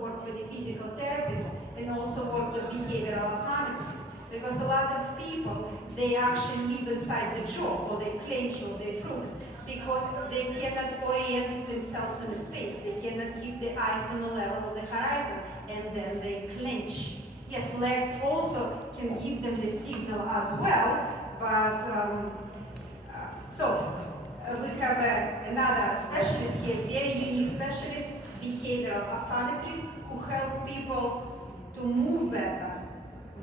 work with the physical therapists and also work with behavioral optometrists. Because a lot of people, they actually live inside the jaw, or they clench, or they crooks, because they cannot orient themselves in the space. They cannot keep the eyes on the level of the horizon, and then they clench. Yes, legs also can give them the signal as well, but we have another specialist here, very unique specialist, behavioral optometrist, who help people to move better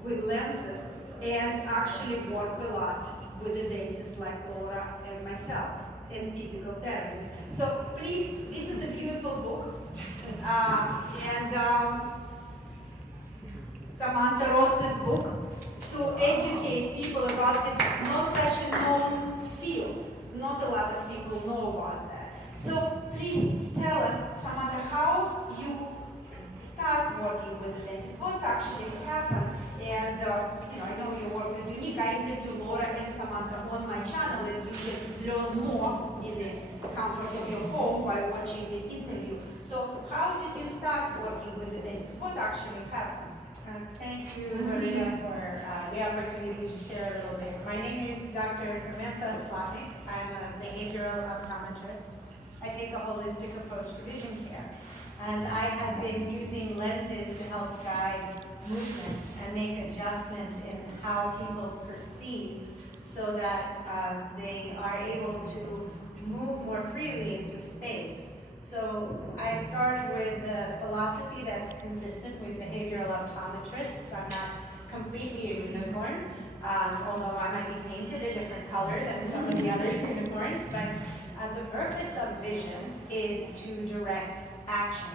with lenses and actually work a lot with the dentists like Laura and myself and physical therapists. So please, this is a beautiful book. Samantha wrote this book to educate people about this not such a known field. Not a lot of people know about that. So please tell us, Samantha, how you start working with the dentist, what actually happened. And I know your work is unique. I interview Laura and Samantha on my channel, and you can learn more in the comfort of your home by watching the interview. So how did you start working with the dentist? What actually happened? Thank you, Maria, for the opportunity to share a little bit. My name is Dr. Samantha Slotnick. I'm a behavioral optometrist. I take a holistic approach to vision care. And I have been using lenses to help guide movement and make adjustments in how people perceive so that they are able to move more freely into space. So I start with a philosophy that's consistent with behavioral optometrists. I'm not completely a unicorn, although I might be painted a different color than some of the other unicorns. But the purpose of vision is to direct action.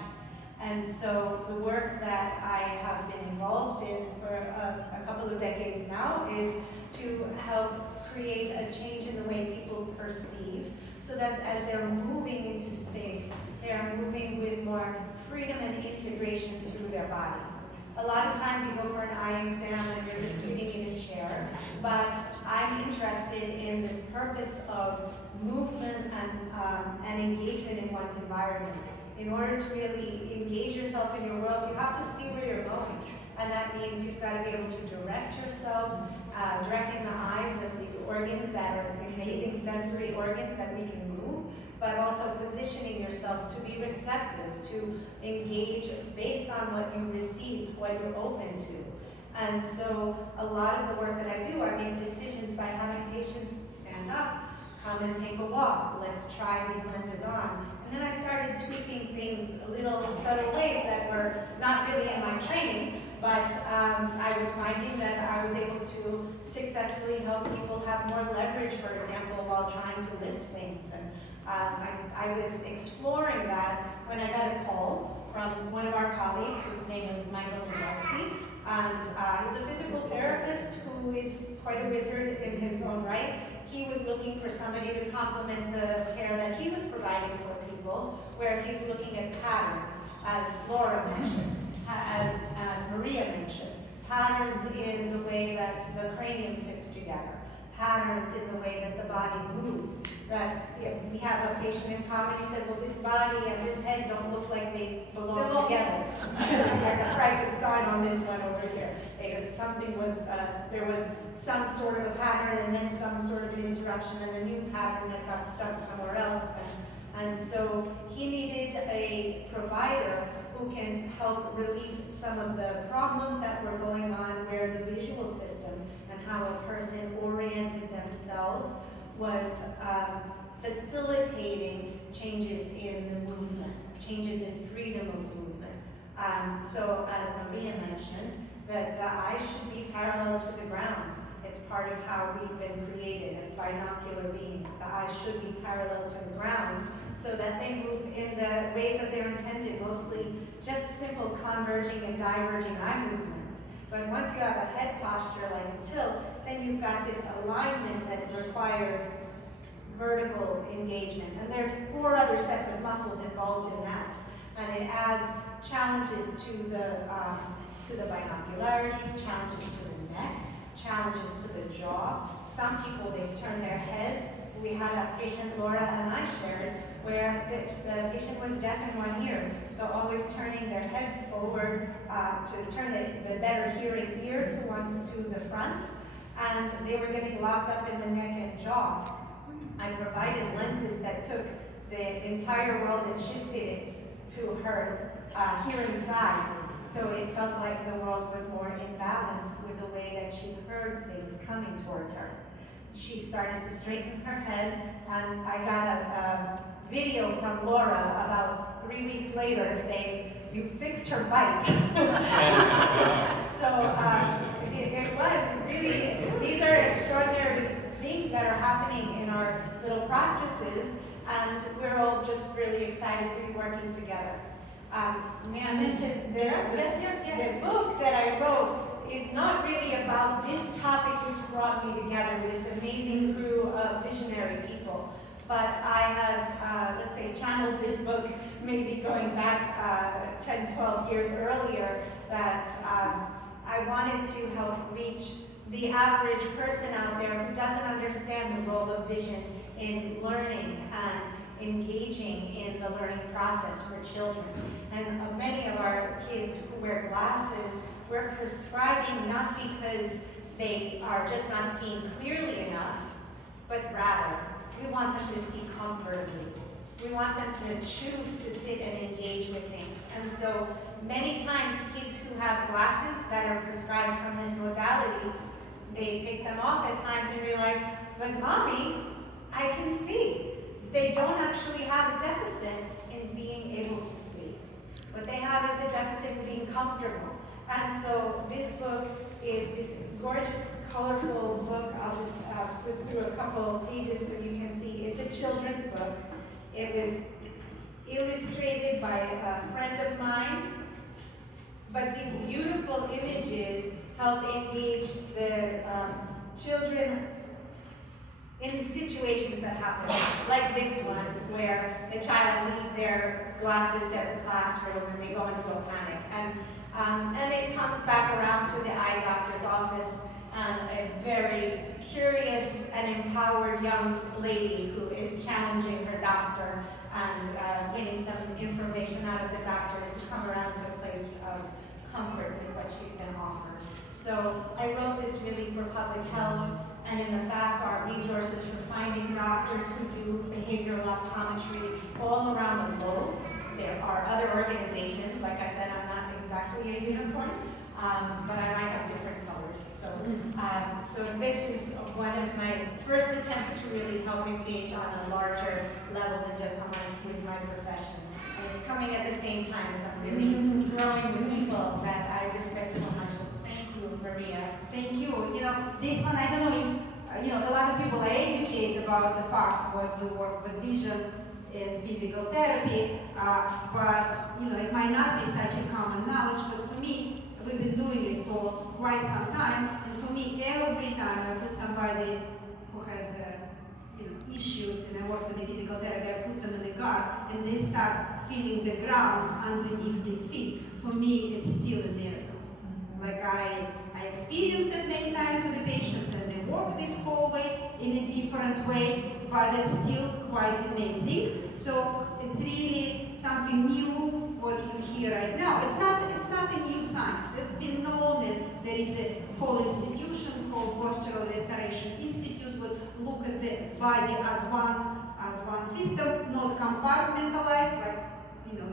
And so the work that I have been involved in for a couple of decades now is to help create a change in the way people perceive, so that as they're moving into space, they are moving with more freedom and integration through their body. A lot of times you go for an eye exam and you're just sitting in a chair, but I'm interested in the purpose of movement and engagement in one's environment. In order to really engage yourself in your world, you have to see where you're going. And that means you've got to be able to direct yourself, directing the eyes as these organs that are amazing sensory organs that we can move, but also positioning yourself to be receptive, to engage based on what you receive, what you're open to. And so a lot of the work that I do, I make decisions by having patients stand up, come and take a walk, let's try these lenses on. And then I started tweaking things a little subtle ways that were not really in my training, but I was finding that I was able to successfully help people have more leverage, for example, while trying to lift things. And I was exploring that when I got a call from one of our colleagues, whose name is Michael Nijelski, and he's a physical therapist who is quite a wizard in his own right. He was looking for somebody to complement the care that he was providing for people, where he's looking at patterns, as Laura mentioned, as Maria mentioned, patterns in the way that the cranium fits together, patterns in the way that the body moves. That we have a patient in common, he said, well, this body and this head don't look like they belong together. There's a Frankenstein on this one over here. There was some sort of a pattern and then some sort of an interruption and a new pattern that got stuck somewhere else. And so he needed a provider who can help release some of the problems that were going on where the visual system and how a person oriented themselves was facilitating changes in the movement, changes in freedom of movement. So as Maria mentioned, that the eyes should be parallel to the ground. It's part of how we've been created as binocular beings. The eyes should be parallel to the ground so that they move in the ways that they're intended, mostly just simple converging and diverging eye movements. But once you have a head posture like a tilt, then you've got this alignment that requires vertical engagement. And there's 4 other sets of muscles involved in that. And it adds challenges to the binocularity, challenges to the neck, challenges to the jaw. Some people, they turn their heads we had a patient, Laura and I shared, where the patient was deaf in one ear, so always turning their head forward to turn the better hearing ear to the front, and they were getting locked up in the neck and jaw. I provided lenses that took the entire world and shifted it to her hearing side. So it felt like the world was more in balance with the way that she heard things coming towards her. She started to straighten her head, and I got a video from Laura about 3 weeks later saying, "You fixed her bite." So it was really, these are extraordinary things that are happening in our little practices, and we're all just really excited to be working together. May I mention this? Yes. The book that I wrote is not really about this topic which brought me together with this amazing crew of visionary people, but I had, let's say, channeled this book maybe going back 10, 12 years earlier, that I wanted to help reach the average person out there who doesn't understand the role of vision in learning and engaging in the learning process for children. And many of our kids who wear glasses, we're prescribing not because they are just not seeing clearly enough, but rather we want them to see comfortably. We want them to choose to sit and engage with things. And so many times kids who have glasses that are prescribed from this modality, they take them off at times and realize, but mommy, I can see. So they don't actually have a deficit in being able to see. What they have is a deficit in being comfortable. And so this book is this gorgeous, colorful book. I'll just flip through a couple of pages so you can see. It's a children's book. It was illustrated by a friend of mine. But these beautiful images help engage the children in the situations that happen, like this one, where the child leaves their glasses at the classroom and they go into a panic. And it comes back around to the eye doctor's office, and a very curious and empowered young lady who is challenging her doctor and getting some information out of the doctor to come around to a place of comfort with what she's been offered. So I wrote this really for public health, and in the back are resources for finding doctors who do behavioral optometry all around the globe. There are other organizations. Like I said, I'm not exactly a unicorn, but I might have different colors. So this is one of my first attempts to really help engage on a larger level than just with my profession. And it's coming at the same time as I'm really growing with people that I respect so much. Thank you, Maria. Thank you. This one, I don't know if, a lot of people are educated about the fact what we work with vision in physical therapy, but, it might not be such a common knowledge, but for me, we've been doing it for quite some time, and for me, every time I put somebody who had, issues, and I work with the physical therapy, I put them in the guard, and they start feeling the ground underneath their feet. For me, it's still a miracle. Like I experienced it many times with the patients, and they walk this hallway in a different way, but it's still quite amazing. So it's really something new what you hear right now. It's not a new science. It's been known, and there is a whole institution called Postural Restoration Institute would look at the body as one system, not compartmentalized, like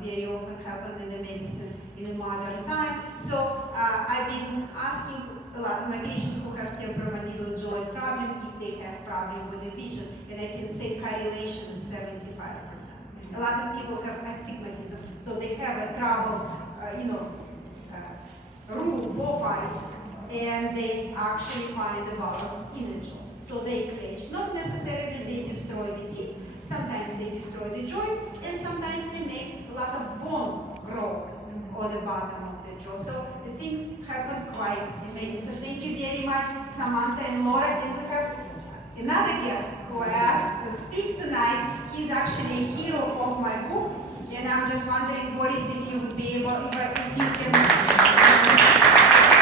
very often happen in the medicine in the modern time. So I've been asking a lot of my patients who have temporomandibular joint problem if they have problem with the vision, and I can say correlation is 75%. A lot of people have astigmatism, so they have troubles, rule both eyes, and they actually find the balance in the jaw. So they clench. Not necessarily they destroy the teeth. Sometimes they destroy the joint, and sometimes they make a lot of bone grow on the bottom of the jaw. So the things happen quite amazing. So thank you very much, Samantha and Laura. And we have another guest who I asked to speak tonight. He's actually a hero of my book, and I'm just wondering, Boris, if you would be able, if you can.